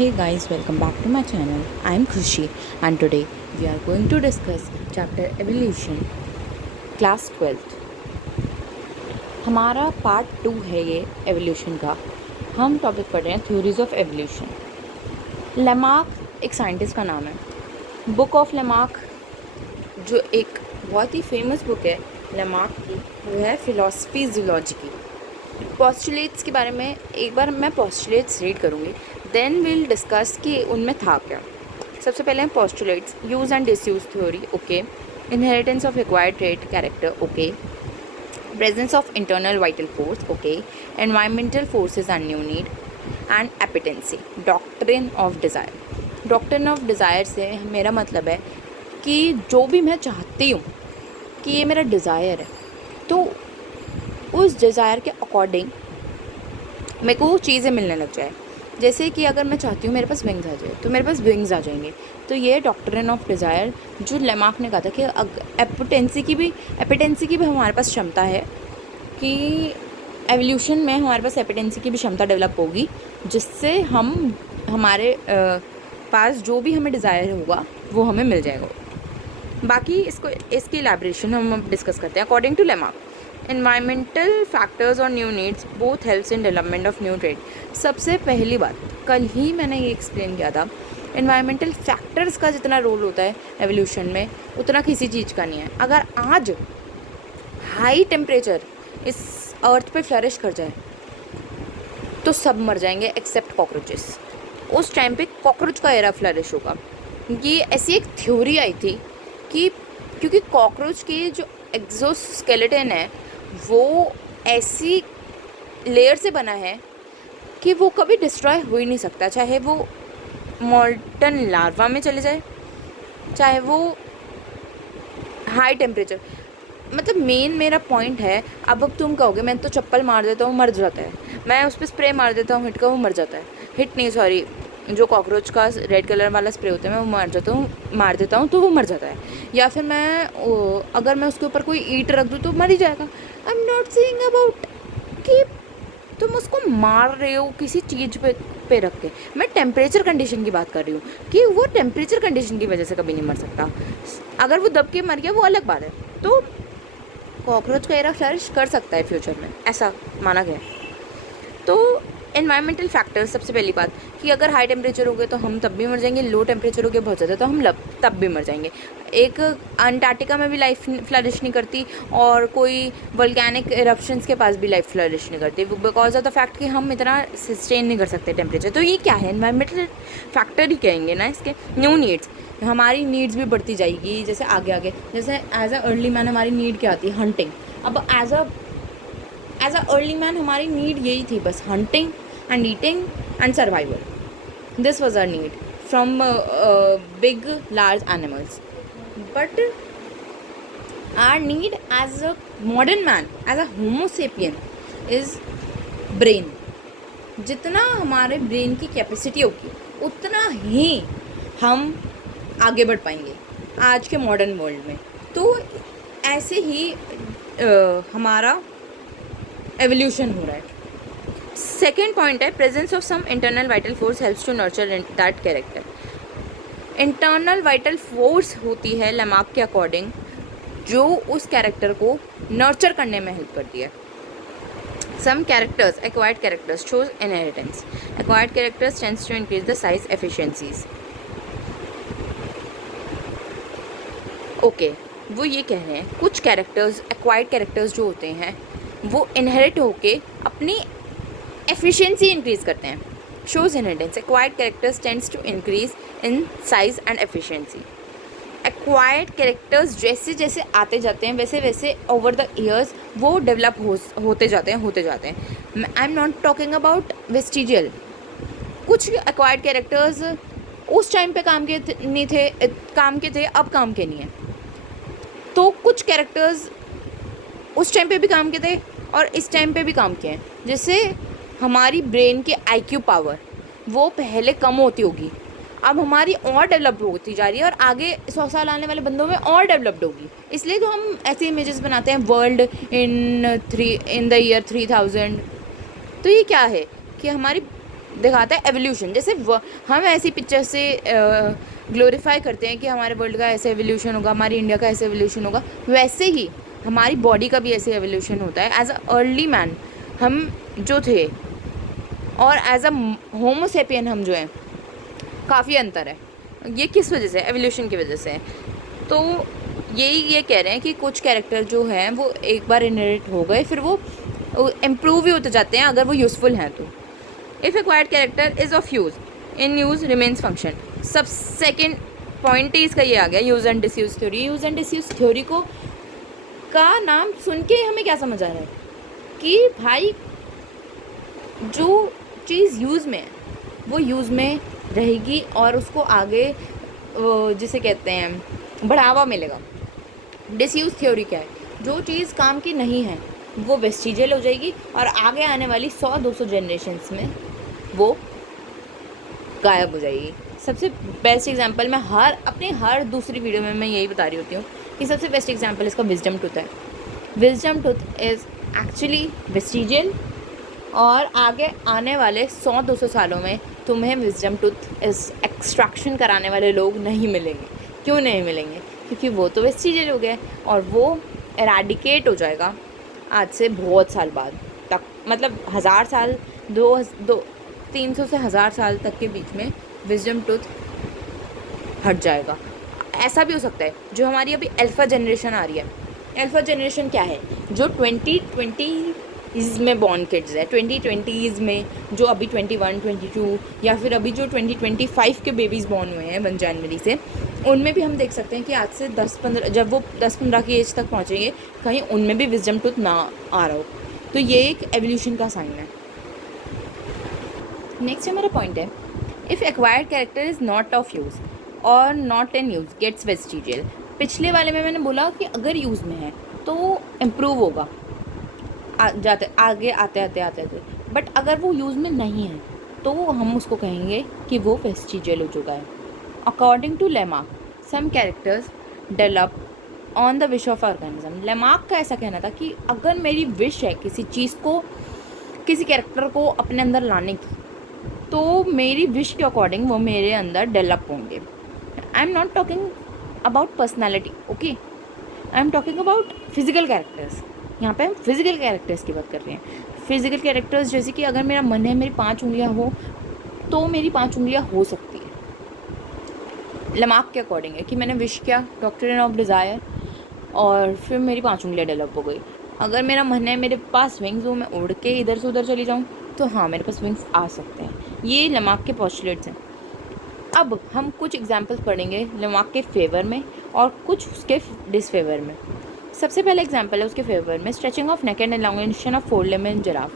Hey guys, welcome back to my channel. I am Khushi and today we are going to discuss chapter Evolution, class 12th. हमारा part 2 है ये evolution का. हम topic पढ़ रहे हैं थ्योरीज ऑफ एवोल्यूशन. लेमार्क एक scientist का नाम है. बुक ऑफ लेमार्क जो एक बहुत ही फेमस बुक है लेमार्क की, वो है फिलॉसफी जूलॉजी की. पोस्टुलेट्स के बारे में एक बार मैं पोस्टुलेट्स रीड करूँगी, देन विल डिस्कस कि उनमें था क्या. सबसे पहले हैं postulates. Use and disuse theory, okay. Inheritance of acquired trait character, okay. Presence of internal vital force, okay. Environmental forces and new need and appetency. Doctrine of desire. Doctrine of desire से मेरा मतलब है कि जो भी मैं चाहती हूँ कि ये मेरा डिज़ायर है, तो उस डिज़ायर के अकॉर्डिंग मेरे को चीज़ें मिलने लग जाए. जैसे कि अगर मैं चाहती हूँ मेरे पास विंग्स आ जाए तो मेरे पास विंग्स आ जाएंगे. तो ये डॉक्ट्रिन ऑफ डिज़ायर जो लेमार्क ने कहा था कि एपिटेंसी की भी हमारे पास क्षमता है कि एवोल्यूशन में हमारे पास एपिटेंसी की भी क्षमता डेवलप होगी, जिससे हम हमारे पास जो भी हमें डिज़ायर होगा वो हमें मिल जाएगा. बाकी इसकी इलैबोरेशन हम डिस्कस करते हैं. According to Lamarck, environmental factors और new needs both helps in development of new trade. सबसे पहली बात, कल ही मैंने ये एक्सप्लेन किया था, environmental factors का जितना रोल होता है एवोल्यूशन में उतना किसी चीज़ का नहीं है. अगर आज हाई टेम्परेचर इस अर्थ पे फ्लरिश कर जाए तो सब मर जाएंगे एक्सेप्ट कॉकरोचेस. उस टाइम पे कॉकरोच का एरा फ्लरिश होगा. ये ऐसी एक थ्योरी आई थी कि क्योंकि कॉकरोच के जो एक्सोस्केलेटन है वो ऐसी लेयर से बना है कि वो कभी डिस्ट्रॉय हो ही नहीं सकता, चाहे वो मॉल्टन लार्वा में चले जाए, चाहे वो हाई टेम्परेचर. मतलब मेन मेरा पॉइंट है, अब तुम कहोगे मैं तो चप्पल मार देता हूँ मर जाता है, मैं उस पर स्प्रे मार देता हूँ हिट का, वो मर जाता है. हिट नहीं, सॉरी, जो कॉकरोच का रेड कलर वाला स्प्रे होता है मैं वो मार देता हूँ तो वो मर जाता है. या फिर अगर मैं उसके ऊपर कोई ईंट रख दूँ तो मर ही जाएगा. आई एम नॉट सेइंग अबाउट कि तुम उसको मार रहे हो किसी चीज़ पे रख के. मैं टेम्परेचर कंडीशन की बात कर रही हूँ कि वो टेम्परेचर कंडीशन की वजह से कभी नहीं मर सकता. अगर वो दब के मर गया वो अलग बात है. तो कॉकरोच का एरा फ्लरिश कर सकता है फ्यूचर में, ऐसा माना गया. तो एनवायरमेंटल फैक्टर्स, सबसे पहली बात कि अगर हाई टेम्परेचर हो गए तो हम तब भी मर जाएंगे, लो टेम्परेचर हो गए बहुत ज़्यादा तो हम तब भी मर जाएंगे. एक अंटार्कटिका में भी लाइफ फ्लरिश नहीं करती और कोई वोल्केनिक इरप्शंस के पास भी लाइफ फ्लरिश नहीं करती, बिकॉज ऑफ द फैक्ट कि हम इतना सस्टेन नहीं कर सकते टेम्परेचर. तो ये क्या है, एनवायरमेंटल फैक्टर ही कहेंगे ना इसके. न्यू नीड्स, हमारी नीड्स भी बढ़ती जाएगी जैसे आगे जैसे एज अ अर्ली मैन हमारी नीड क्या आती है, हंटिंग. अब एज अ अर्ली मैन हमारी नीड यही थी बस, hunting and eating and survival. This was our need from big large animals. But our need as a modern man, as a homo sapien is brain. जितना हमारे brain की capacity होगी उतना ही हम आगे बढ़ पाएंगे आज के मॉडर्न वर्ल्ड में. तो ऐसे ही हमारा एवोल्यूशन हो रहा है. सेकेंड पॉइंट है presence of some internal vital force helps to nurture that character. Internal vital force होती है लेमार्क के अकॉर्डिंग जो उस कैरेक्टर को नर्चर करने में हेल्प करती है. Some characters, acquired characters shows inheritance. Acquired characters tends to increase the size efficiencies. Okay, वो ये कह रहे हैं कुछ कैरेक्टर्स, एक्वायर्ड कैरेक्टर्स जो होते हैं वो इनहेरिट होके अपनी एफिशिएंसी इंक्रीज़ करते हैं. Shows inheritance. Acquired characters tends to increase in size and efficiency. Acquired characters जैसे जैसे आते जाते हैं वैसे वैसे ओवर द ईयर्स वो डेवलप होते जाते हैं. I am not talking about vestigial. कुछ एक्वायर्ड कैरेक्टर्स उस टाइम पे काम के थे अब काम के नहीं हैं. तो कुछ कैरेक्टर्स उस टाइम पे भी काम के थे और इस टाइम पे भी काम किए हैं. जैसे हमारी ब्रेन की IQ पावर वो पहले कम होती होगी, अब हमारी और डेवलप होती जा रही है और आगे 100 साल आने वाले बंदों में और डेवलप्ड होगी. इसलिए तो हम ऐसे इमेजेस बनाते हैं, वर्ल्ड इन द ईयर 3000. तो ये क्या है कि हमारी दिखाता है एवोल्यूशन। जैसे हम ऐसी पिक्चर से ग्लोरीफाई करते हैं कि हमारे वर्ल्ड का ऐसे एवोल्यूशन होगा, हमारी इंडिया का ऐसे एवोल्यूशन होगा, वैसे ही हमारी बॉडी का भी ऐसे एवोल्यूशन होता है। एज अ अर्ली मैन हम जो थे और एज अ होमोसेपियन हम जो हैं, काफ़ी अंतर है। ये किस वजह से? एवोल्यूशन की वजह से है। तो ये कह रहे हैं कि कुछ कैरेक्टर जो हैं वो एक बार इनहेरिट हो गए, फिर वो इम्प्रूव ही होते जाते हैं अगर वो यूज़फुल हैं तो। If acquired character is of use, in use remains function. सब सेकेंड पॉइंट ही इसका ये आ गया, use and disuse theory. Use and disuse theory को का नाम सुन के हमें क्या समझ आ रहा है कि भाई जो चीज़ यूज़ में है वो यूज़ में रहेगी और उसको आगे जिसे कहते हैं बढ़ावा मिलेगा। डिसयूज़ थ्योरी क्या है? जो चीज़ काम की नहीं है वो वेस्टिजियल हो जाएगी और आगे आने वाली 100-200 जनरेशन्स में वो गायब हो जाएगी। सबसे बेस्ट एग्जांपल मैं हर दूसरी वीडियो में मैं यही बता रही होती हूँ कि सबसे बेस्ट एग्जांपल इसका विजडम टूथ है। Wisdom tooth is actually vestigial और आगे आने वाले 100-200 सालों में तुम्हें विजडम टूथ इस एक्सट्रैक्शन कराने वाले लोग नहीं मिलेंगे। क्यों नहीं मिलेंगे? क्योंकि वो तो वेस्टिजियल हो गया और वो एराडिकेट हो जाएगा आज से बहुत साल बाद तक, मतलब 1000 साल, 300 से 1000 साल तक के बीच में विजडम टूथ हट जाएगा। ऐसा भी हो सकता है जो हमारी अभी अल्फ़ा जनरेशन आ रही है। अल्फ़ा जनरेशन क्या है? जो 2020 में बॉर्न किड्स है, 2020 में जो अभी 21, 22 या फिर अभी जो 2025 के बेबीज़ बॉर्न हुए हैं 1 जनवरी से, उनमें भी हम देख सकते हैं कि आज से 10-15 जब वो 10-15 की एज तक पहुँचेंगे कहीं उनमें भी विजडम टूथ ना आ रहा हो। तो ये एक एवोल्यूशन का साइन है। नेक्स्ट हमारा पॉइंट है, if acquired character is not of use और not in use gets vestigial. पिछले वाले में मैंने बोला कि अगर यूज़ में है तो इम्प्रूव होगा आगे आते, बट अगर वो यूज़ में नहीं है तो हम उसको कहेंगे कि वो वेस्टिजियल हो चुका है। According to Lamarck, some characters develop on the wish of organism. Lamarck का ऐसा कहना था कि अगर मेरी विश है किसी चीज़ को, किसी कैरेक्टर को अपने अंदर लाने की, तो मेरी विश के अकॉर्डिंग वो मेरे अंदर डेवलप होंगे। आई am not talking about personality, okay, I am talking about physical characters. यहाँ पे हम फिजिकल कैरेक्टर्स की बात कर रहे हैं। फिजिकल कैरेक्टर्स जैसे कि अगर मेरा मन है मेरी 5 उंगलियाँ हो तो मेरी 5 उंगलियाँ हो सकती है। लेमार्क के अकॉर्डिंग है कि मैंने विश किया, डॉक्ट्रिन ऑफ डिज़ायर, और फिर मेरी 5 उंगलियाँ डेवलप हो गई। अगर मेरा मन है मेरे पास विंग्स हो, मैं उड़ के इधर से उधर चली जाऊँ, तो हाँ मेरे पास विंग्स आ सकते हैं। ये लेमार्क के पोस्टुलेट्स हैं। अब हम कुछ एग्जांपल्स पढ़ेंगे लेमार्क के फेवर में और कुछ उसके डिसफेवर में। सबसे पहला एग्जांपल है उसके फेवर में, stretching of neck and elongation of forelimb in giraffe.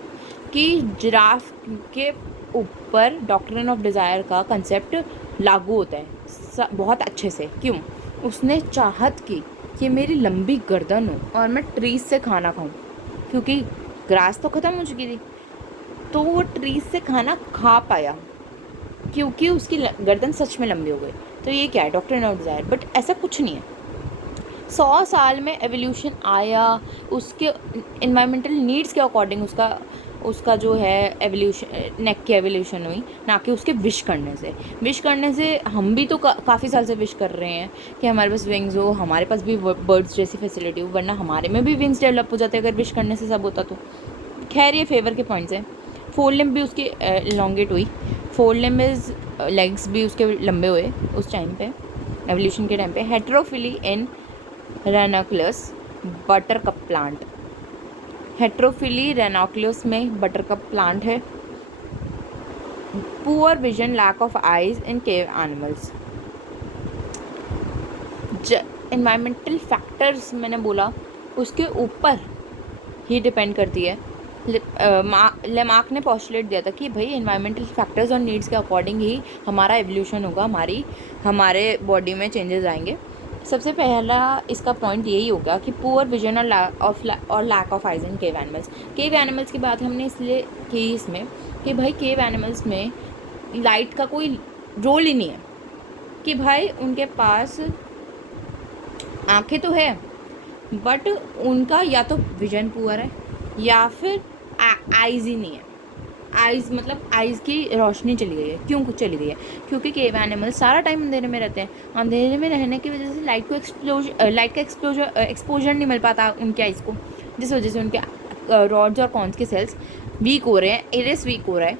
कि जिराफ के ऊपर डॉक्ट्रिन ऑफ डिज़ायर का कंसेप्ट लागू होता है बहुत अच्छे से। क्यों? उसने चाहत की कि मेरी लंबी गर्दन हो और मैं ट्रीज से खाना खाऊं, क्योंकि ग्रास तो ख़त्म हो चुकी थी, तो वो ट्रीज से खाना खा पाया क्योंकि उसकी गर्दन सच में लंबी हो गई। तो ये क्या है? Doctrine of desire. बट ऐसा कुछ नहीं है। 100 साल में एवोल्यूशन आया, उसके इन्वायरमेंटल नीड्स के अकॉर्डिंग उसका जो है एवोल्यूशन, नेक की एवोल्यूशन हुई, ना कि उसके विश करने से। हम भी तो काफ़ी साल से विश कर रहे हैं कि हमारे पास विंग्स हो, हमारे पास भी बर्ड्स जैसी फैसिलिटी हो, वरना हमारे में भी विंग्स डेवलप हो जाते अगर विश करने से सब होता तो। खैर ये फेवर के पॉइंट्स हैं। फोरलिम्ब भी उसकी एलोंगेट हुई, फोरलिम्ब इज लेग्स भी उसके लंबे हुए उस टाइम पे, एवोल्यूशन के टाइम पे। Heterophily in ranunculus buttercup plant, heterophily ranunculus में बटरकप प्लांट है। Poor vision, lack of eyes in cave animals. Environmental factors मैंने बोला उसके ऊपर ही डिपेंड करती है। लेमार्क ने पोस्टुलेट दिया था कि भाई एनवायरमेंटल फैक्टर्स और नीड्स के अकॉर्डिंग ही हमारा एवोल्यूशन होगा, हमारे बॉडी में चेंजेस आएंगे। सबसे पहला इसका पॉइंट यही होगा कि पुअर विजन और lack of eyes in cave animals. Cave animals की बात हमने इसलिए की इसमें कि भाई केव एनिमल्स में लाइट का कोई रोल ही नहीं है, कि भाई उनके पास आंखें तो है बट उनका या तो विजन पुअर है या फिर आइज़ ही नहीं है। आइज़ मतलब आइज़ की रोशनी चली गई है। क्यों कुछ चली गई है? क्योंकि केव एनिमल सारा टाइम अंधेरे में रहते हैं। अंधेरे में रहने की वजह से लाइट का एक्सपोजर नहीं मिल पाता उनके आइज़ को, जिस वजह से उनके रॉड्स और कॉन्स के सेल्स वीक हो रहे हैं, इरिस वीक हो रहा है।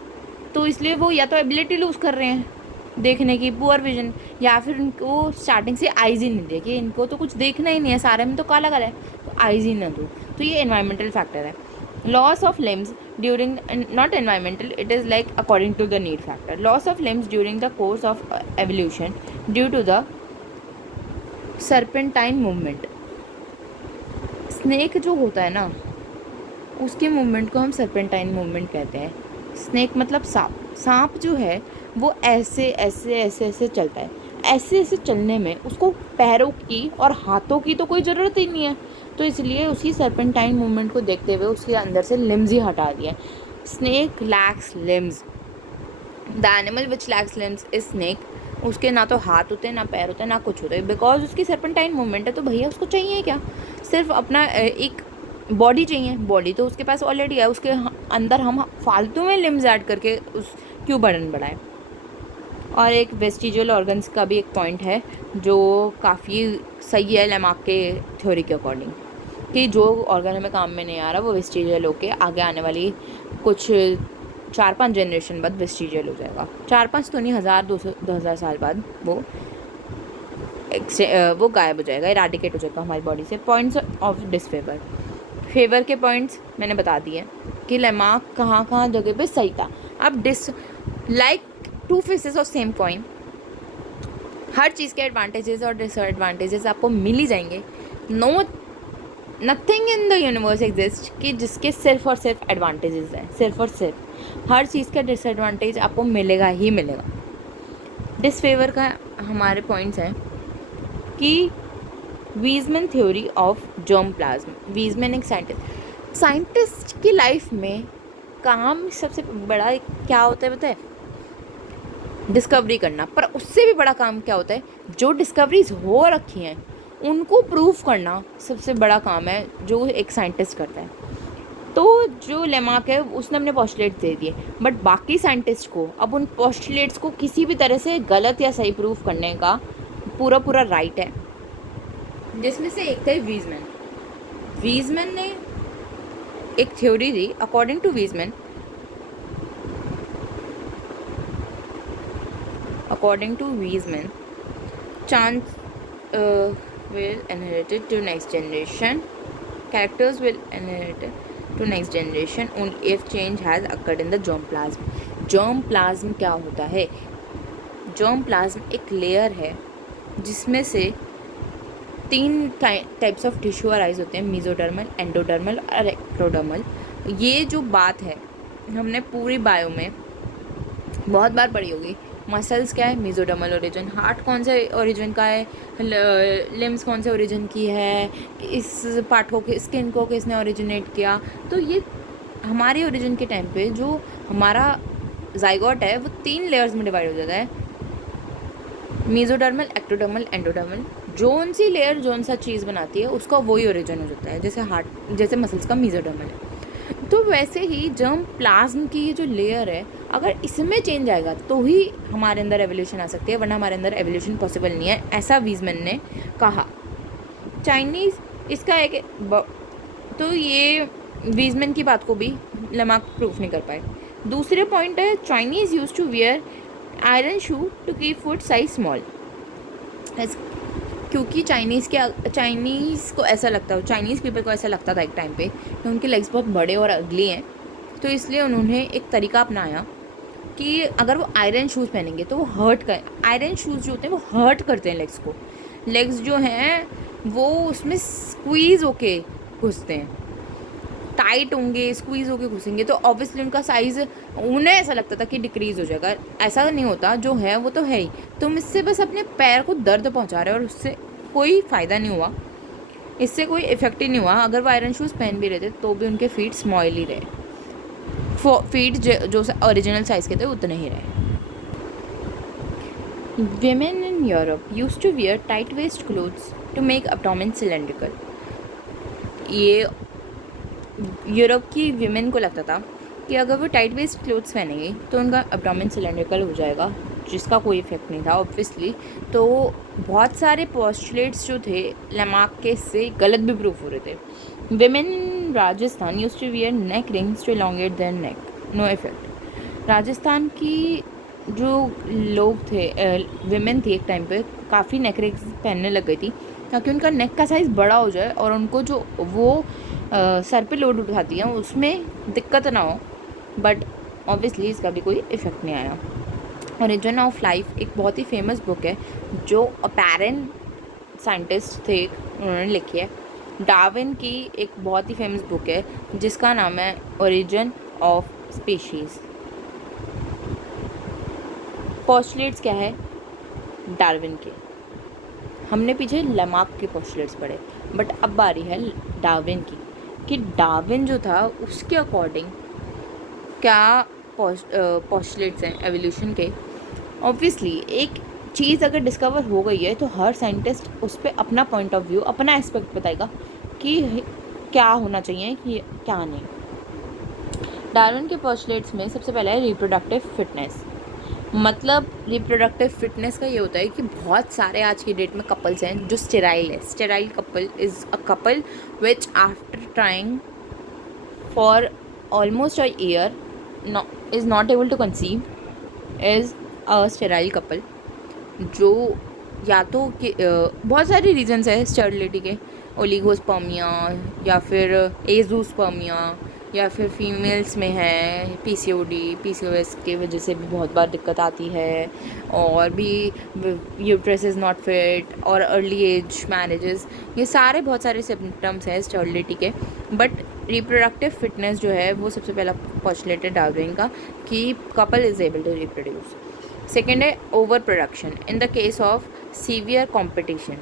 तो इसलिए वो या तो एबिलिटी लूज़ कर रहे हैं देखने की, पुअर विजन, या फिर उनको स्टार्टिंग से आइज़ ही नहीं देखिए, इनको तो कुछ देखना ही नहीं है, सारे में तो काला काला है, तो आइज़ ही ना दो। तो ये एनवायरमेंटल फैक्टर है। Loss of limbs during, not environmental, it is like according to the need factor. Loss of limbs during the course of evolution due to the serpentine movement. Snake जो होता है ना, उसके मूवमेंट को हम serpentine movement कहते हैं। Snake मतलब सांप। सांप जो है वो ऐसे ऐसे ऐसे ऐसे चलता है। ऐसे ऐसे चलने में उसको पैरों की और हाथों की तो कोई ज़रूरत ही नहीं है, तो इसलिए उसकी सर्पेंटाइन मूवमेंट को देखते हुए उसके अंदर से लिम्स ही हटा दिए। Snake lakhs limbs. The animal which lakhs limbs is snake. उसके ना तो हाथ होते हैं, ना पैर होते हैं, ना कुछ होता है, बिकॉज उसकी सर्पेंटाइन मूवमेंट है। तो भैया उसको चाहिए क्या? सिर्फ अपना एक बॉडी चाहिए। बॉडी तो उसके पास ऑलरेडी है, उसके अंदर हम फालतू में लिम्स ऐड करके उस क्यों बर्डन बढ़ाएं। और एक वेस्टिजियल ऑर्गन्स का भी एक पॉइंट है जो काफ़ी सही है लेमार्क के थ्योरी के अकॉर्डिंग, कि जो ऑर्गन हमें काम में नहीं आ रहा वो वेस्टिजियल होके आगे आने वाली कुछ 4-5 जनरेशन बाद वेस्टिजियल हो जाएगा। 4-5 तो नहीं, 1000-2000 साल बाद वो गायब हो जाएगा, इराडिकेट हो जाएगा हमारी बॉडी से। Points of disfavour. फेवर के पॉइंट्स मैंने बता दिए कि लेमार्क कहाँ कहाँ जगह पे सही था। अब like two faces of same coin, हर चीज़ के एडवांटेजेस और डिसएडवांटेजेस आपको मिल ही जाएंगे। Nothing in the universe exist कि जिसके सिर्फ और सिर्फ एडवांटेजेस हैं, सिर्फ और सिर्फ। हर चीज़ का डिसएडवांटेज आपको मिलेगा ही मिलेगा। डिसफेवर का हमारे पॉइंट्स हैं कि Weissman theory of germ plasm. Weissman एक साइंटिस्ट की लाइफ में काम सबसे बड़ा क्या होता है पता है? डिस्कवरी करना। पर उससे भी बड़ा काम क्या होता है? जो डिस्कवरीज हो रखी हैं उनको प्रूव करना सबसे बड़ा काम है जो एक साइंटिस्ट करता है। तो जो लेमार्क है उसने अपने पोस्टुलेट्स दे दिए, बट बाकी साइंटिस्ट को अब उन पोस्टुलेट्स को किसी भी तरह से गलत या सही प्रूव करने का पूरा राइट है, जिसमें से एक था वीजमैन। वीजमैन ने एक थ्योरी दी। According to Weismann, chance will inherit to next generation. Characters will inherit to next generation only if change has occurred in the germ plasm. germ plasm क्या होता है? germ plasm एक layer है जिसमें से 3 टाइप्स ऑफ टिश्यू अराइज होते हैं, mesodermal, endodermal और एक्टोडर्मल। ये जो बात है हमने पूरी बायो में बहुत बार पढ़ी होगी। मसल्स क्या है? Mesodermal origin. हार्ट कौन से ओरिजिन का है? लिम्स कौन से ओरिजिन की है? इस पार्ट को, स्किन को किसने ओरिजिनेट किया? तो ये हमारे ओरिजिन के टाइम पे जो हमारा जाइगोट है वो 3 लेयर्स में डिवाइड हो जाता है, मीजोडर्मल, एक्टोडर्मल, एंडोडर्मल। जोन सी लेयर जोन सा चीज़ बनाती है उसका वही ओरिजिन हो जाता है। जैसे हार्ट, जैसे मसल्स का मीजोडर्मल है, तो वैसे ही जर्म प्लाज्म की ये जो लेयर है अगर इसमें चेंज आएगा तो ही हमारे अंदर एवोल्यूशन आ सकती है, वरना हमारे अंदर एवोल्यूशन पॉसिबल नहीं है, ऐसा वीजमैन ने कहा। चाइनीज़ इसका एक तो ये वीजमैन की बात को भी लेमार्क प्रूफ नहीं कर पाए। दूसरे पॉइंट है Chinese use to wear iron shoe to keep foot size small. क्योंकि चाइनीज़ को ऐसा लगता है, चाइनीज़ पीपल को ऐसा लगता था एक टाइम पे कि उनके लेग्स बहुत बड़े और अगली हैं, तो इसलिए उन्होंने एक तरीका अपनाया कि अगर वो आयरन शूज़ पहनेंगे तो वो हर्ट कर, आयरन शूज़ जो होते हैं वो हर्ट करते हैं लेग्स को। लेग्स जो हैं वो उसमें स्क्वीज़ होके घुसते हैं, टाइट होंगे, स्क्वीज़ होके घुसेंगे, तो ऑब्वियसली उनका साइज़, उन्हें ऐसा लगता था कि डिक्रीज़ हो जाएगा। ऐसा नहीं होता, जो है वो तो है ही। तुम इससे बस अपने पैर को दर्द पहुंचा रहे हो और उससे कोई फ़ायदा नहीं हुआ, इससे कोई इफेक्ट ही नहीं हुआ। अगर वो आयरन शूज़ पहन भी रहे थे तो भी उनके फीट स्मॉल ही रहे, फीट जो ओरिजिनल साइज़ के थे उतने ही रहे। Women in Europe used to wear tight waist clothes to make abdomen cylindrical. ये यूरोप की वीमेन को लगता था कि अगर वो टाइट वेस्ट क्लोथ्स पहनेंगे तो उनका एब्डोमेन सिलेंड्रिकल हो जाएगा, जिसका कोई इफेक्ट नहीं था ऑब्वियसली। तो बहुत सारे पोस्टुलेट्स जो थे लेमार्क के से गलत भी प्रूफ हो रहे थे। Women Rajasthan used to wear neck rings to elongate their neck, no effect. Rajasthan की जो लोग थे, विमेन थी, एक टाइम पे काफ़ी नेक रिंग्स पहनने लग गई थी ताकि उनका नेक का साइज़ बड़ा हो जाए और उनको जो वो सर पे लोड उठाती हैं उसमें दिक्कत ना हो, बट ऑब्वियसली इसका भी कोई इफ़ेक्ट नहीं आया। ओरिजिन ऑफ लाइफ एक बहुत ही फेमस बुक है जो अपेरेंट साइंटिस्ट थे, उन्होंने लिखी है। डार्विन की एक बहुत ही फेमस बुक है जिसका नाम है ओरिजिन ऑफ स्पीशीज़। पोस्टुलेट्स क्या है डार्विन के, हमने पीछे लेमार्क के पोस्टुलेट्स पढ़े, बट अब बारी है डार्विन की कि डार्विन जो था उसके अकॉर्डिंग क्या पोस्टुलेट्स हैं एवोल्यूशन के। ऑब्वियसली एक चीज़ अगर डिस्कवर हो गई है तो हर साइंटिस्ट उस पर अपना पॉइंट ऑफ व्यू, अपना एस्पेक्ट बताएगा कि क्या होना चाहिए कि क्या नहीं। डार्विन के पोस्टुलेट्स में सबसे पहला है रिप्रोडक्टिव फिटनेस। मतलब रिप्रोडक्टिव फिटनेस का ये होता है कि बहुत सारे आज की डेट में कपल्स हैं जो स्टेराइल है। Sterile couple is a couple which after trying for almost a year is not able to conceive, is a sterile couple. जो या तो बहुत सारे रीजंस है स्टेरिलिटी के, ओलिगोस्पर्मिया या फिर एजोस्पर्मिया, या फिर फीमेल्स में है पीसीओडी, पीसीओएस की वजह से भी बहुत बार दिक्कत आती है, और भी यूट्रस इज़ नॉट फिट और अर्ली एज मैरिजेस, ये सारे बहुत सारे सिम्टम्स हैं स्टेरिलिटी के। बट रिप्रोडक्टिव फिटनेस जो है वो सबसे पहला पोस्टुलेट है डार्विन का कि couple is able to reproduce. Second है over production in the case of severe competition.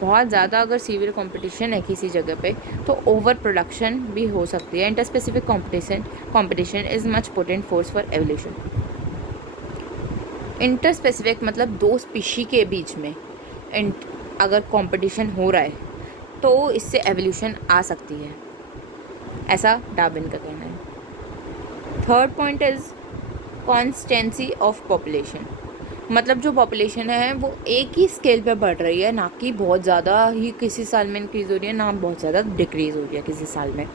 बहुत ज़्यादा अगर सीवियर कंपटीशन है किसी जगह पे तो ओवर प्रोडक्शन भी हो सकती है। Interspecific competition is much potent force for evolution. Interspecific मतलब दो स्पीशी के बीच में अगर कंपटीशन हो रहा है तो इससे एवोल्यूशन आ सकती है, ऐसा डार्विन का कहना है। Third point is constituency of population. मतलब जो पॉपुलेशन है वो एक ही स्केल पे बढ़ रही है, ना कि बहुत ज़्यादा ही किसी साल में इंक्रीज़ हो रही है, ना बहुत ज़्यादा डिक्रीज़ हो रही है किसी साल में।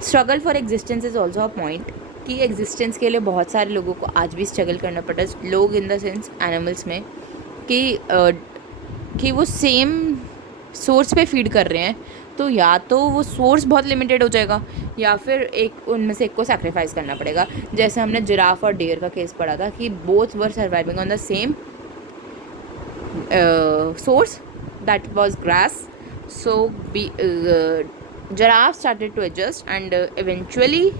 Struggle for existence is also a point कि एग्जिस्टेंस के लिए बहुत सारे लोगों को आज भी स्ट्रगल करना पड़ता है, लोग इन द सेंस एनिमल्स में, कि वो सेम सोर्स पे फीड कर रहे हैं तो या तो वो सोर्स बहुत लिमिटेड हो जाएगा या फिर एक उनमें से एक को सैक्रिफाइस करना पड़ेगा। जैसे हमने जिराफ और डेयर का केस पढ़ा था कि both were surviving on the same source that was grass, so giraffe started to adjust and eventually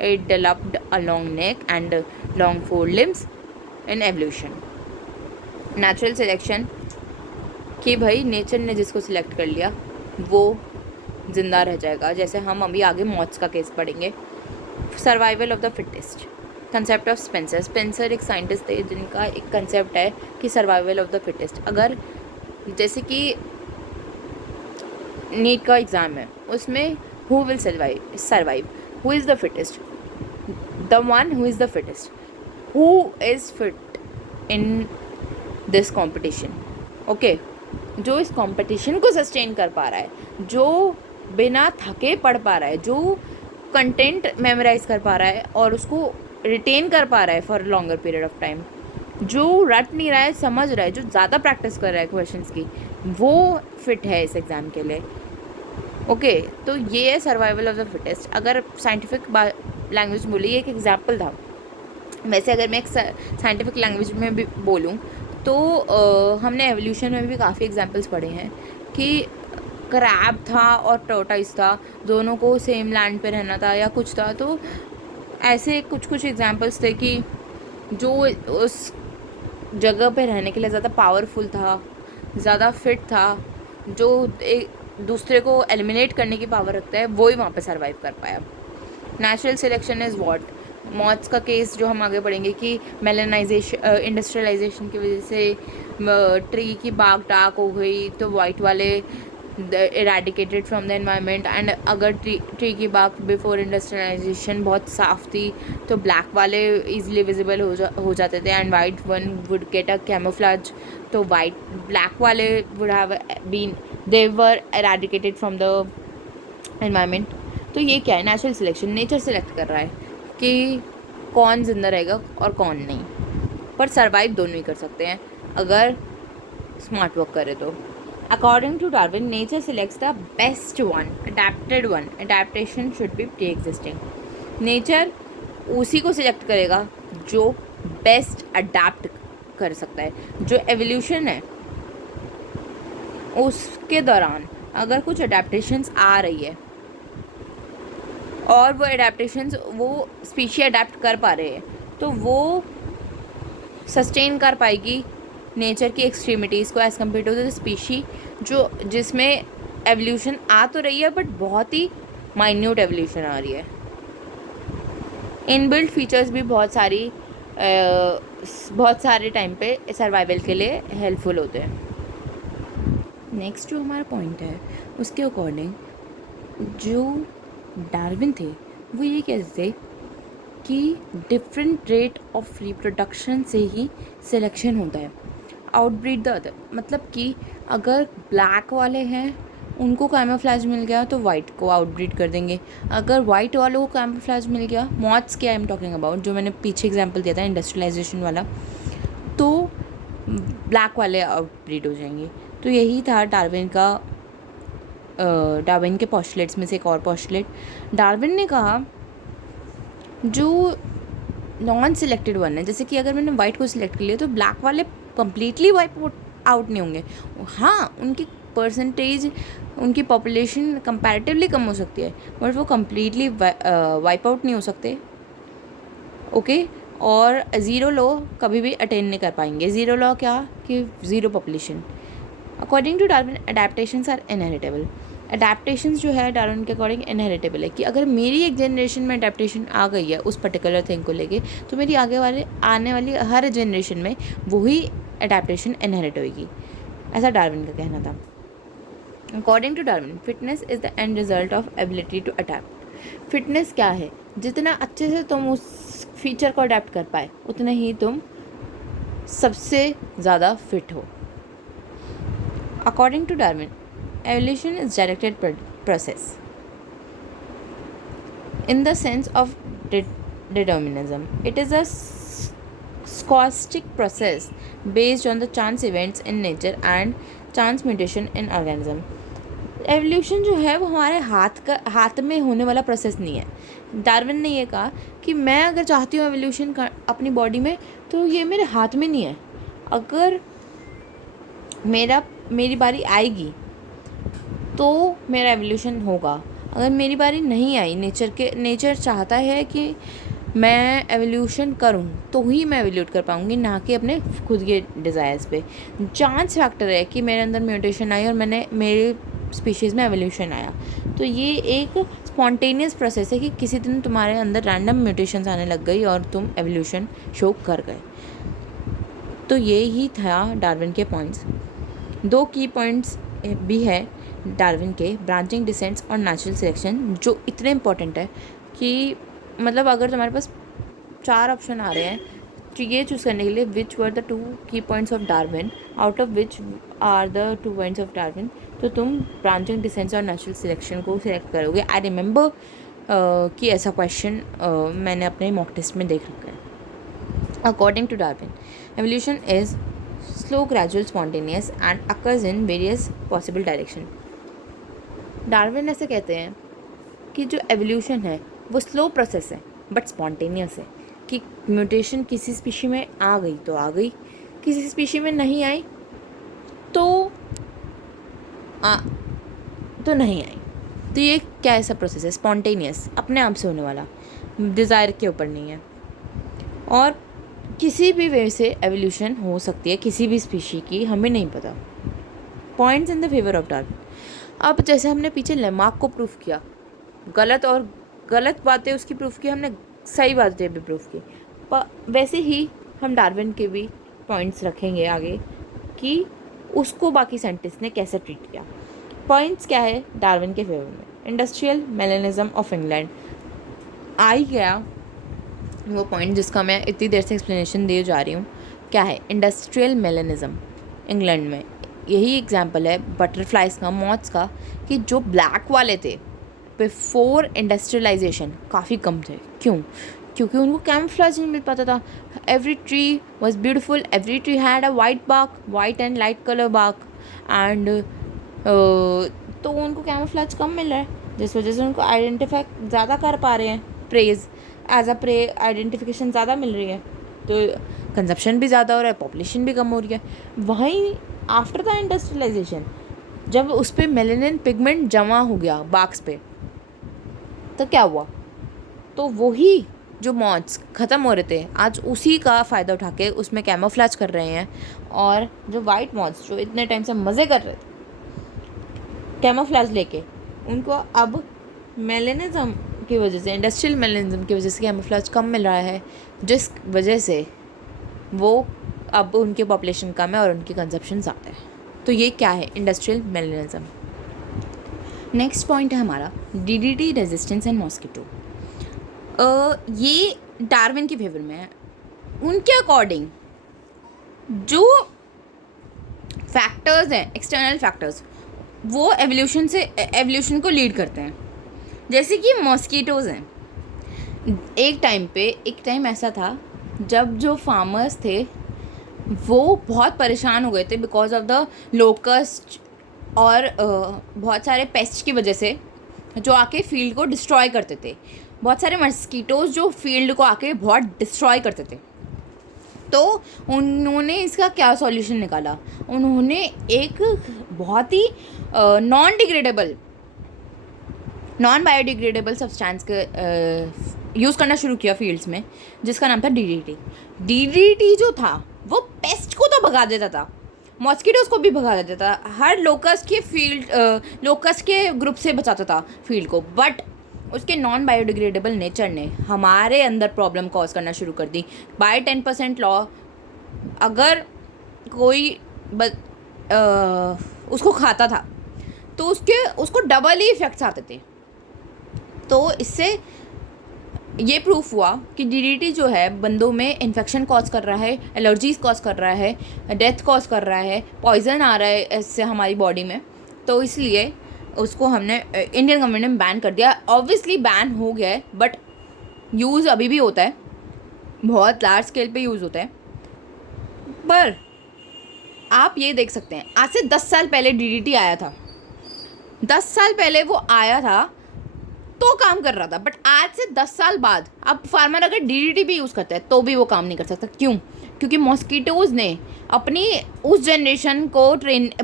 it developed a long neck and long forelimbs in evolution. Natural selection कि भाई nature ने जिसको select कर लिया वो ज़िंदा रह जाएगा। जैसे हम अभी आगे मॉथ्स का केस पढ़ेंगे। Survival of the fittest, concept of Spencer. Spencer एक साइंटिस्ट थे जिनका एक कंसेप्ट है कि सर्वाइवल ऑफ द फिटेस्ट। अगर जैसे कि नीट का एग्ज़ाम है उसमें who will survive, who is the fittest, the one who is the fittest, who is fit in this competition. Okay, जो इस कंपटीशन को सस्टेन कर पा रहा है, जो बिना थके पढ़ पा रहा है, जो कंटेंट मेमोराइज कर पा रहा है और उसको रिटेन कर पा रहा है for longer period of time, जो रट नहीं रहा है, समझ रहा है, जो ज़्यादा प्रैक्टिस कर रहा है क्वेश्चंस की, वो फिट है इस एग्ज़ाम के लिए। ओके, तो ये है सर्वाइवल ऑफ द फिटेस्ट। अगर साइंटिफिक लैंग्वेज बोली, एक एग्जाम्पल था। वैसे अगर मैं एक साइंटिफिक लैंग्वेज में भी बोलूँ तो हमने एवोल्यूशन में भी काफ़ी एग्जांपल्स पढ़े हैं कि क्रैब था और टर्टाइस था, दोनों को सेम लैंड पे रहना था या कुछ था। तो ऐसे कुछ एग्जांपल्स थे कि जो उस जगह पे रहने के लिए ज़्यादा पावरफुल था, ज़्यादा फिट था, जो एक दूसरे को एलिमिनेट करने की पावर रखता है, वो ही वहाँ पे सर्वाइव कर पाया। Natural selection is what, moths का केस जो हम आगे पढ़ेंगे कि मेलानाइजेशन, इंडस्ट्रियलाइजेशन की वजह से ट्री की बाग डार्क हो गई तो वाइट वाले eradicated from the environment. And अगर ट्री की बात बिफोर इंडस्ट्रियलाइजेशन बहुत साफ थी तो ब्लैक वाले ईजिली विजिबल हो जाते थे and white one would get a camouflage. तो वाइट ब्लैक वाले would have been they were eradicated from the environment. तो ये क्या है, नेचुरल सिलेक्शन, नेचर सिलेक्ट कर रहा है कि कौन जिंदा रहेगा और कौन नहीं। पर सर्वाइव दोनों ही कर सकते हैं अगर स्मार्ट वर्क करे तो। According to Darwin, nature selects the best one, adapted one, adaptation should be pre existing. Nature उसी को सिलेक्ट करेगा जो बेस्ट अडेप्ट कर सकता है। जो एवोल्यूशन है उसके दौरान अगर कुछ अडेप्टेशंस आ रही है और वो अडेप्टेशंस वो स्पीशी अडेप्ट कर पा रहे हैं तो वो सस्टेन कर पाएगी नेचर की एक्सट्रीमिटीज़ को as compare to the species जो जिसमें एवोल्यूशन आ तो रही है बट बहुत ही माइन्यूट एवोल्यूशन आ रही है। इनबिल्ट फीचर्स भी बहुत सारे टाइम पे सर्वाइवल के लिए हेल्पफुल होते हैं। नेक्स्ट जो हमारा पॉइंट है उसके अकॉर्डिंग जो डार्विन थे वो ये कहते थे कि डिफरेंट रेट ऑफ रिप्रोडक्शन से ही सिलेक्शन होता है, आउटब्रीड द अदर। मतलब कि अगर ब्लैक वाले हैं उनको कैमोफ्लेज मिल गया तो वाइट को आउटब्रीड कर देंगे। अगर वाइट वालों को कैमोफ्लेज मिल गया, मॉथ्स के आई एम टॉकिंग अबाउट, जो मैंने पीछे एग्जांपल दिया था इंडस्ट्रियलाइजेशन वाला, तो ब्लैक वाले आउटब्रीड हो जाएंगे। तो यही था डार्विन के पोस्टुलेट्स में से एक और पोस्टुलेट। डार्विन ने कहा जो नॉन सिलेक्टेड वन है, जैसे कि अगर मैंने वाइट को सिलेक्ट कर लिया तो ब्लैक वाले कम्प्लीटली वाइप आउट नहीं होंगे। हाँ, उनकी परसेंटेज, उनकी पॉपुलेशन कंपैरेटिवली कम हो सकती है बट वो कम्प्लीटली वाइप आउट नहीं हो सकते। ओके, और ज़ीरो लॉ कभी भी अटेन नहीं कर पाएंगे। ज़ीरो लॉ क्या कि zero population. According to Darwin, adaptations are inheritable. Adaptations जो है डार्विन के अकॉर्डिंग इनहेरिटेबल है कि अगर मेरी एक जनरेशन में अडेप्टेशन आ गई है उस पर्टिकुलर थिंग को लेके तो मेरी आने वाली हर जनरेशन में वही अडेप्टेशन इनहेरिट होगी, ऐसा डार्विन का कहना था। According to Darwin, fitness is the end result of ability to adapt. Fitness क्या है, जितना अच्छे से तुम उस फीचर को अडेप्ट कर पाए उतना ही तुम सबसे ज़्यादा फिट हो। According to Darwin, evolution is directed process in the sense of determinism. It is a stochastic process based on the chance events in nature and chance mutation in organism. Evolution जो है वो हमारे हाथ में होने वाला process नहीं है। डार्विन ने ये कहा कि मैं अगर चाहती हूँ एवोल्यूशन अपनी बॉडी में तो ये मेरे हाथ में नहीं है। अगर मेरी बारी आएगी तो मेरा एवोल्यूशन होगा, अगर मेरी बारी नहीं आई, नेचर चाहता है कि मैं एवोल्यूशन करूं तो ही मैं एवोल्यूट कर पाऊंगी, ना कि अपने खुद के डिज़ायर्स पे। चांस फैक्टर है कि मेरे अंदर म्यूटेशन आई और मेरे स्पीशीज़ में एवोल्यूशन आया। तो ये एक स्पॉन्टेनियस प्रोसेस है कि किसी दिन तुम्हारे अंदर रैंडम म्यूटेशंस आने लग गई और तुम एवोल्यूशन शो कर गए। तो ये ही था डार्विन के पॉइंट्स। 2 की पॉइंट्स भी है डार्विन के, ब्रांचिंग, डिसेंट्स और नेचुरल सिलेक्शन, जो इतने इंपॉर्टेंट है कि मतलब अगर तुम्हारे पास 4 ऑप्शन आ रहे हैं तो ये चूज़ करने के लिए विच वर the 2 key points of Darwin, out of which are the 2 points of Darwin, तो तुम ब्रांचिंग, डिसेंट्स और नेचुरल सिलेक्शन को सिलेक्ट करोगे। आई रिमेंबर कि ऐसा क्वेश्चन मैंने अपने मॉक टेस्ट में देख रखा है। According to Darwin, evolution is slow, gradual, spontaneous and occurs in various possible direction. Darwin ऐसे कहते हैं कि जो एवोल्यूशन है वो स्लो प्रोसेस है बट स्पॉन्टेनियस है, कि म्यूटेशन किसी स्पीशी में आ गई तो आ गई, किसी स्पीशी में नहीं आई तो नहीं आई। तो ये क्या ऐसा प्रोसेस है, स्पॉन्टेनियस, अपने आप से होने वाला, डिज़ायर के ऊपर नहीं है। और किसी भी वे से एवोल्यूशन हो सकती है किसी भी स्पीशी की, हमें नहीं पता। Points in the favour of Darwin. अब जैसे हमने पीछे लेमार्क को प्रूफ किया, गलत बातें उसकी प्रूफ की हमने, सही बातें भी प्रूफ की, वैसे ही हम डार्विन के भी पॉइंट्स रखेंगे आगे कि उसको बाकी साइंटिस्ट ने कैसे ट्रीट किया। पॉइंट्स क्या है डार्विन के फेवर में? इंडस्ट्रियल मेलेनिज्म ऑफ इंग्लैंड आई गया वो पॉइंट जिसका मैं इतनी देर से एक्सप्लेनेशन दे जा रही हूँ। क्या है इंडस्ट्रियल मेलेनिज्म इंग्लैंड में? यही एग्जांपल है बटरफ्लाइज का, मॉथ्स का, कि जो ब्लैक वाले थे बिफोर इंडस्ट्रियलाइजेशन काफ़ी कम थे। क्यों? क्योंकि उनको कैमोफ्लेज नहीं मिल पाता था। Every tree was beautiful, every tree had a white bark, white and light colour bark, and तो उनको कैमोफ्लेज कम मिल रहा है, जिस वजह से उनको आइडेंटिफाई ज़्यादा कर पा रहे हैं, preys as a prey identification ज़्यादा मिल रही है, तो कंजप्शन भी ज़्यादा हो रहा है, पॉपुलेशन भी कम हो रही है। वहीं आफ्टर द इंडस्ट्रियलाइजेशन जब उस पर मेलेनिन पिगमेंट जमा हो गया बार्क्स पे, तो क्या हुआ? तो वही जो मॉथ्स ख़त्म हो रहे थे आज उसी का फ़ायदा उठा के उसमें कैमोफ्लेज कर रहे हैं, और जो वाइट मॉथ्स जो इतने टाइम से मज़े कर रहे थे कैमोफ्लेज लेके, उनको अब मेलेनिज्म की वजह से, इंडस्ट्रियल मेलेनिज्म की वजह से कैमोफ्लेज कम मिल रहा है, जिस वजह से वो अब उनकी पॉपुलेशन कम है और उनकी कंजप्शन ज़्यादा है। तो ये क्या है इंडस्ट्रियल मेलेनिज्म। नेक्स्ट पॉइंट है हमारा DDT रेजिस्टेंस एंड मॉस्किटो। ये डार्विन के फेवर में है। उनके अकॉर्डिंग जो फैक्टर्स हैं, एक्सटर्नल फैक्टर्स, वो एवोल्यूशन को लीड करते हैं। जैसे कि मॉस्किटोज़ हैं। एक टाइम ऐसा था जब जो फार्मर्स थे वो बहुत परेशान हो गए थे बिकॉज ऑफ द लोकस्ट और बहुत सारे पेस्ट की वजह से, जो आके फील्ड को डिस्ट्रॉय करते थे। बहुत सारे मस्कीटोज़ जो फील्ड को आके बहुत डिस्ट्रॉय करते थे। तो उन्होंने इसका क्या सॉल्यूशन निकाला? उन्होंने एक बहुत ही नॉन बायोडिग्रेडेबल सब्सटेंस का यूज़ करना शुरू किया फील्ड्स में, जिसका नाम था DDT जो था वो पेस्ट को तो भगा देता था, मॉस्किटोज़ को भी भगा देता था, हर लोकस्ट के ग्रुप से बचाता था फील्ड को। बट उसके नॉन बायोडिग्रेडेबल नेचर ने हमारे अंदर प्रॉब्लम कॉज करना शुरू कर दी। बाय 10% लॉ अगर कोई उसको खाता था तो उसको डबल ही इफ़ेक्ट्स आते थे। तो इससे ये प्रूफ हुआ कि DDT जो है बंदों में इन्फेक्शन कॉज कर रहा है, एलर्जीज कॉज कर रहा है, डेथ कॉज कर रहा है, पॉइजन आ रहा है इससे हमारी बॉडी में। तो इसलिए उसको हमने इंडियन गवर्नमेंट ने बैन कर दिया। ऑब्वियसली बैन हो गया है, बट यूज़ अभी भी होता है, बहुत लार्ज स्केल पे यूज़ होता है। पर आप ये देख सकते हैं, आज से 10 साल पहले DDT आया था, 10 साल पहले वो आया था तो काम कर रहा था। बट आज से 10 साल बाद अब फार्मर अगर DDT भी यूज़ करता है तो भी वो काम नहीं कर सकता। क्यों? क्योंकि मॉस्किटोज़ ने अपनी उस जनरेशन को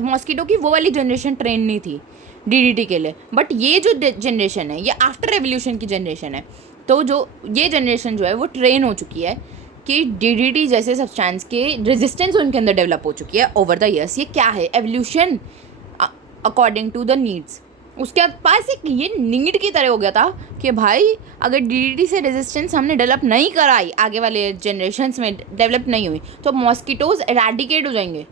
मॉस्किटो की वो वाली जनरेशन ट्रेन नहीं थी DDT के लिए। बट ये जो जनरेशन है, ये आफ्टर रेवोल्यूशन की जनरेशन है। तो जो ये जनरेशन जो है वो ट्रेन हो चुकी है कि DDT जैसे सब्सटेंस के रेजिस्टेंस उनके अंदर डेवलप हो चुकी है ओवर द ईयर्स। ये क्या है? Evolution according to the needs. उसके पास एक ये नीड की तरह हो गया था कि भाई अगर DDT से रेजिस्टेंस हमने डेवलप नहीं कराई, आगे वाले जनरेशन्स में डेवलप नहीं हुई, तो मॉस्किटोज़ एराडिकेट हो जाएंगे।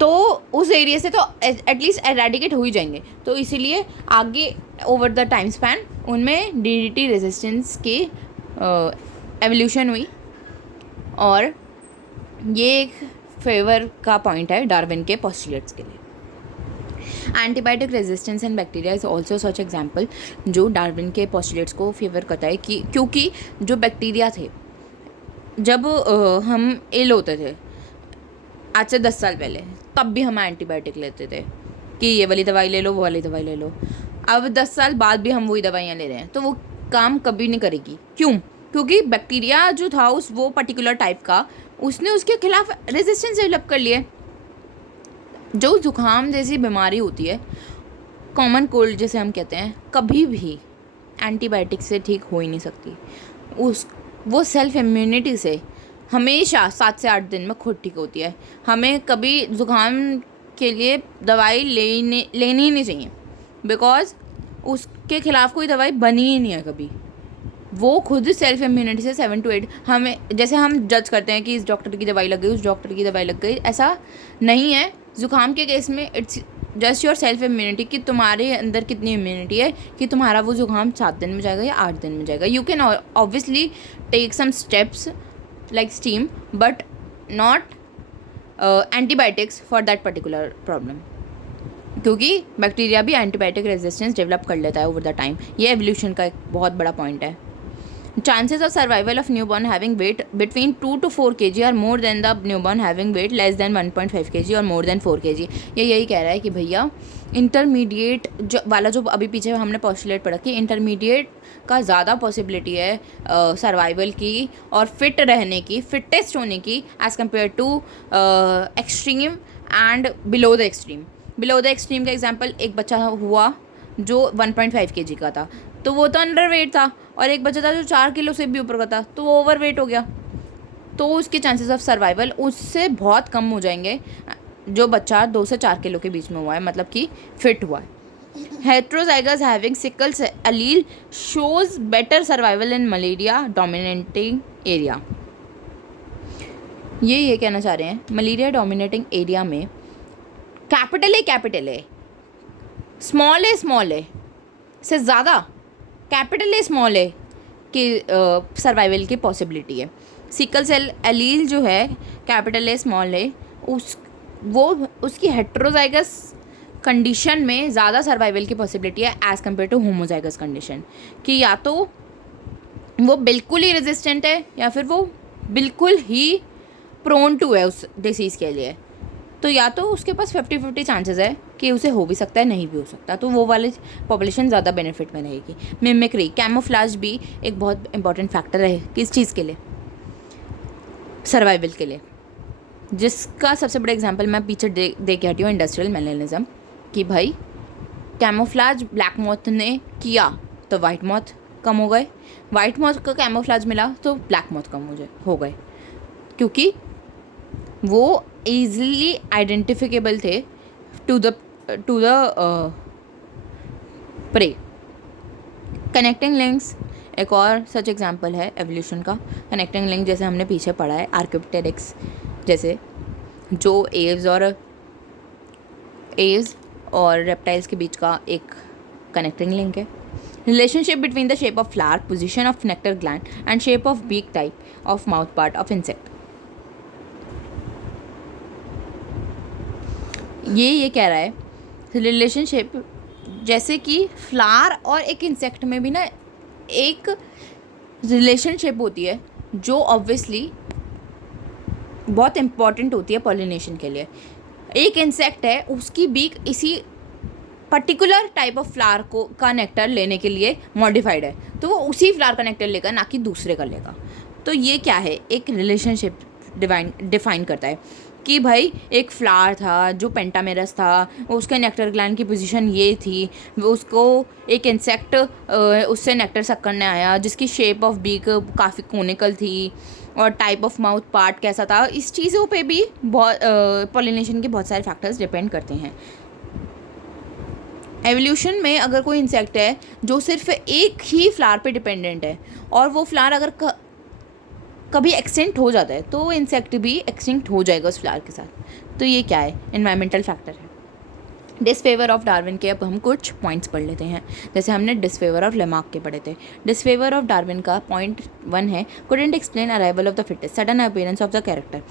तो उस एरिया से तो एटलीस्ट एराडिकेट हो ही जाएंगे। तो इसीलिए आगे ओवर द टाइम स्पैन उनमें DDT रेजिस्टेंस की एवोल्यूशन हुई। और ये एक फेवर का पॉइंट है डार्विन के पोस्टुलेट्स के लिए। Antibiotic resistance and bacteria is also such example जो डार्विन के पोस्टुलेट्स को फेवर करता है कि क्योंकि जो बैक्टीरिया थे, जब हम इल होते थे आज से 10 साल पहले, तब भी हम एंटीबायोटिक लेते थे कि ये वाली दवाई ले लो, वो वाली दवाई ले लो। अब 10 साल बाद भी हम वही दवाइयाँ ले रहे हैं, तो वो काम कभी नहीं करेगी। क्यों? क्योंकि बैक्टीरिया जो था वो पर्टिकुलर टाइप का, उसने उसके खिलाफ रेजिस्टेंस डेवलप कर लिए। जो ज़ुकाम जैसी बीमारी होती है, कॉमन कोल्ड जैसे हम कहते हैं, कभी भी एंटीबायोटिक से ठीक हो ही नहीं सकती। वो सेल्फ इम्यूनिटी से हमेशा 7 से 8 दिन में खुद ठीक होती है। हमें कभी ज़ुकाम के लिए दवाई लेनी ही नहीं चाहिए, बिकॉज उसके खिलाफ कोई दवाई बनी ही नहीं है कभी। वो खुद सेल्फ इम्यूनिटी से 7 to 8, हमें जैसे हम जज करते हैं कि इस डॉक्टर की दवाई लग गई, उस डॉक्टर की दवाई लग गई, ऐसा नहीं है। ज़ुकाम के केस में it's just your self immunity, कि तुम्हारे अंदर कितनी इम्यूनिटी है कि तुम्हारा वो जुकाम 7 दिन में जाएगा या 8 दिन में जाएगा. You can obviously take some steps like steam but not antibiotics for that particular problem, क्योंकि बैक्टीरिया भी एंटीबायोटिक रेजिस्टेंस डेवलप कर लेता है ओवर द टाइम. ये एवोल्यूशन का एक बहुत बड़ा पॉइंट है. Chances of survival of newborn having weight between 2 to 4 kg are more than the newborn having weight less than 1.5 kg और more than 4 kg. ये यही कह रहा है कि भैया इंटरमीडिएट जो वाला जो अभी पीछे हमने पॉस्टुलेट पढ़ा कि इंटरमीडिएट का ज़्यादा पॉसिबिलिटी है सर्वाइवल की और फिट रहने की, फिटेस्ट होने की as compare to extreme and below the extreme. Below the extreme का एग्जाम्पल एक बच्चा हुआ जो 1.5 kg का था, तो वो तो अंडर वेट था, और एक बच्चा था जो 4 किलो से भी ऊपर का था, तो वो ओवर वेट हो गया. तो उसके चांसेस ऑफ सर्वाइवल उससे बहुत कम हो जाएंगे जो बच्चा 2 से 4 किलो के बीच में हुआ है, मतलब कि फिट हुआ है. Heterozygous having sicles allele shows better survival इन मलेरिया डोमिनेटिंग एरिया. ये कहना चाह रहे हैं मलेरिया डोमिनेटिंग एरिया में कैपिटल ए स्मॉल ए से ज़्यादा कैपिटल ए स्मॉल ए की सर्वाइवल की पॉसिबिलिटी है. सिकल सेल एलील जो है कैपिटल ए स्मॉल ए उसकी हेट्रोजाइगस कंडीशन में ज़्यादा सर्वाइवल की पॉसिबिलिटी है as compare to homozygous condition, कि या तो वो बिल्कुल ही रेजिस्टेंट है या फिर वो बिल्कुल ही प्रोन टू है उस डिसीज़ के लिए. तो या तो उसके पास 50-50 चांसेस है कि उसे हो भी सकता है, नहीं भी हो सकता, तो वो वाली पॉपुलेशन ज़्यादा बेनिफिट में रहेगी. मिमिक्री कैमोफ्लाज भी एक बहुत इंपॉर्टेंट फैक्टर है किस चीज़ के लिए, सर्वाइवल के लिए, जिसका सबसे बड़ा एग्जांपल मैं पीछे दे के हटी हूँ इंडस्ट्रियल मेलेनिज्म. कि भाई कैमोफ्लाज ब्लैक मॉथ ने किया तो वाइट मॉथ कम हो गए, वाइट मॉथ को कैमोफ्लाज मिला तो ब्लैक मॉथ कम हो गए, क्योंकि वो ईजिली आइडेंटिफिकेबल थे to the prey. Connecting links एक और सच एग्जांपल है एवोल्यूशन का. कनेक्टिंग लिंक जैसे हमने पीछे पढ़ा है आर्कियोप्टेरिक्स जैसे, जो एव्स और रेप्टाइल्स के बीच का एक कनेक्टिंग लिंक है. Relationship between the shape of flower, position of nectar gland and shape of beak type of mouth part of insect. ये कह रहा है रिलेशनशिप, जैसे कि फ्लावर और एक इंसेक्ट में भी ना एक रिलेशनशिप होती है जो ऑब्वियसली बहुत इम्पॉर्टेंट होती है पॉलिनेशन के लिए. एक इंसेक्ट है, उसकी बीक इसी पर्टिकुलर टाइप ऑफ फ्लावर का नेक्टर लेने के लिए मॉडिफाइड है, तो वो उसी फ्लावर का नेक्टर लेगा, ना कि दूसरे का लेगा. तो ये क्या है, एक रिलेशनशिप डिफाइन करता है कि भाई एक फ्लावर था जो पेंटामेरस था, उसके नेक्टर ग्लैंड की पोजीशन ये थी, उसको एक इंसेक्ट उससे नेक्टर सक करने आया जिसकी शेप ऑफ बीक काफ़ी कोनिकल थी और टाइप ऑफ माउथ पार्ट कैसा था. इस चीज़ों पे भी बहुत पॉलिनेशन के बहुत सारे फैक्टर्स डिपेंड करते हैं. एवोल्यूशन में अगर कोई इंसेक्ट है जो सिर्फ एक ही फ्लावर पे डिपेंडेंट है और वो फ्लावर अगर कभी एक्सटिंक्ट हो जाता है तो वो इंसेक्ट भी एक्सटिंक्ट हो जाएगा उस फ्लावर के साथ. तो ये क्या है, एनवायरमेंटल फैक्टर है. डिसफेवर ऑफ डार्विन के अब हम कुछ पॉइंट्स पढ़ लेते हैं. जैसे हमने डिसफेवर ऑफ लेमार्क के पढ़े थे. डिसफेवर ऑफ डार्विन का पॉइंट 1 है, couldn't explain arrival of the fittest, sudden appearance of the character.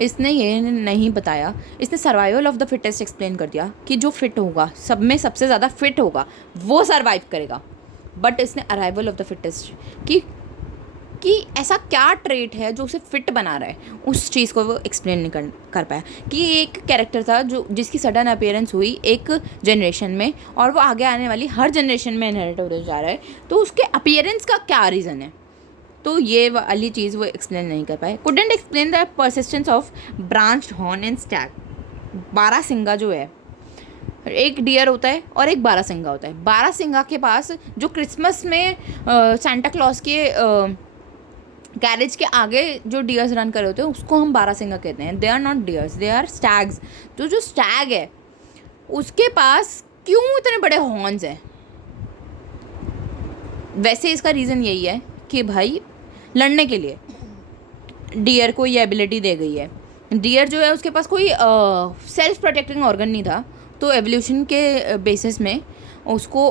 इसने ये नहीं बताया, इसने survival of the fittest explain कर दिया कि जो फिट होगा, सब में सबसे ज़्यादा फिट होगा वो सर्वाइव करेगा. बट इसने अराइवल ऑफ द फिटेस्ट कि ऐसा क्या ट्रेट है जो उसे फिट बना रहा है, उस चीज़ को वो एक्सप्लेन नहीं कर पाया. कि एक कैरेक्टर था जो जिसकी सडन अपीयरेंस हुई एक जनरेशन में और वो आगे आने वाली हर जनरेशन में इनहेरिट होते जा रहा है, तो उसके अपीयरेंस का क्या रीज़न है. तो ये वाली चीज़ वो एक्सप्लेन नहीं कर पाए. Couldn't explain the persistence of branched horn in stag. बारहसिंगा जो है, एक डियर होता है और एक बारहसिंगा होता है. बारहसिंगा के पास जो क्रिसमस में सांता क्लॉज के गैरेज के आगे जो डियर्स रन कर रहे होते हैं उसको हम बारहसिंगा कहते हैं. They are not deers, they are stags. जो स्टैग है उसके पास क्यों इतने बड़े हॉर्न्स हैं? वैसे इसका रीज़न यही है कि भाई लड़ने के लिए डियर को ये एबिलिटी दे गई है. डियर जो है उसके पास कोई सेल्फ प्रोटेक्टिंग ऑर्गन नहीं था, तो एवोल्यूशन के बेसिस में उसको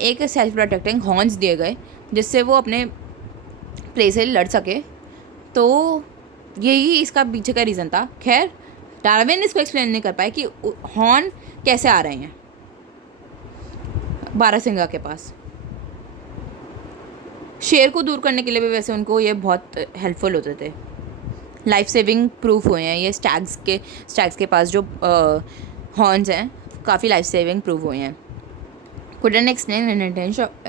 एक सेल्फ प्रोटेक्टिंग हॉर्न्स दिए गए जिससे वो अपने प्रे से लड़ सके। तो यही इसका पीछे का रीज़न था। खैर डार्विन इसको एक्सप्लेन नहीं कर पाए कि हॉर्न कैसे आ रहे हैं बारहसिंगा के पास। शेर को दूर करने के लिए भी वैसे उनको ये बहुत हेल्पफुल होते थे, लाइफ सेविंग प्रूफ हुए हैं ये स्टैग्स के पास जो हॉर्न्स हैं काफ़ी लाइफ सेविंग प्रूफ हुए हैं। Couldn't explain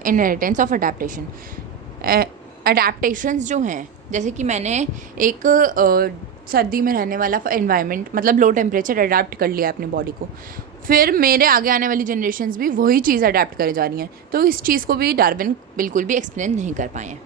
inheritance of adaptation. Adaptations जो हैं, जैसे कि मैंने एक सर्दी में रहने वाला एनवायरनमेंट मतलब लो टेम्परेचर अडेप्ट कर लिया अपनी बॉडी को, फिर मेरे आगे आने वाली जनरेशन्स भी वही चीज़ अडेप्ट करे जा रही हैं, तो इस चीज़ को भी डार्विन बिल्कुल भी एक्सप्लेन नहीं कर पाए हैं।